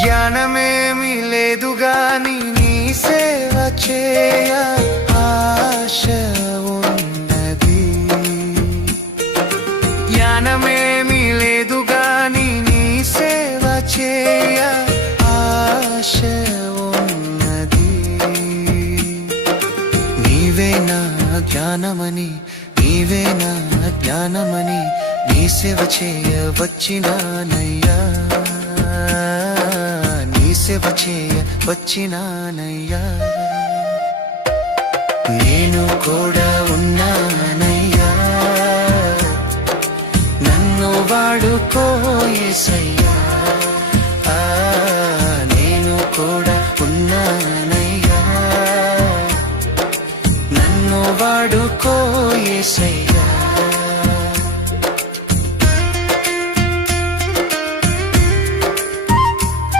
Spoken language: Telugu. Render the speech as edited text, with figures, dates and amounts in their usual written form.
జ్ఞానమేమి లేదు గాని నీ సేవ చేయ ఆశ ఉన్నది. జ్ఞానమేమి లేదు గాని నీ సేవ చేయ ఆశ ఉన్నది. నీవే నా జ్ఞానమని, నీవే నా జ్ఞానమని నీ సేవ చేయ వచ్చినానయ్యా, నీ సేవ చేయ వచ్చినానయ్యా. నేను కూడా ఉన్నానయ్యా, నన్ను వాడుకో యేసయ్యా. నేను కూడా ఉన్నానయ్యా, నన్ను వాడుకో యేసయ్యా.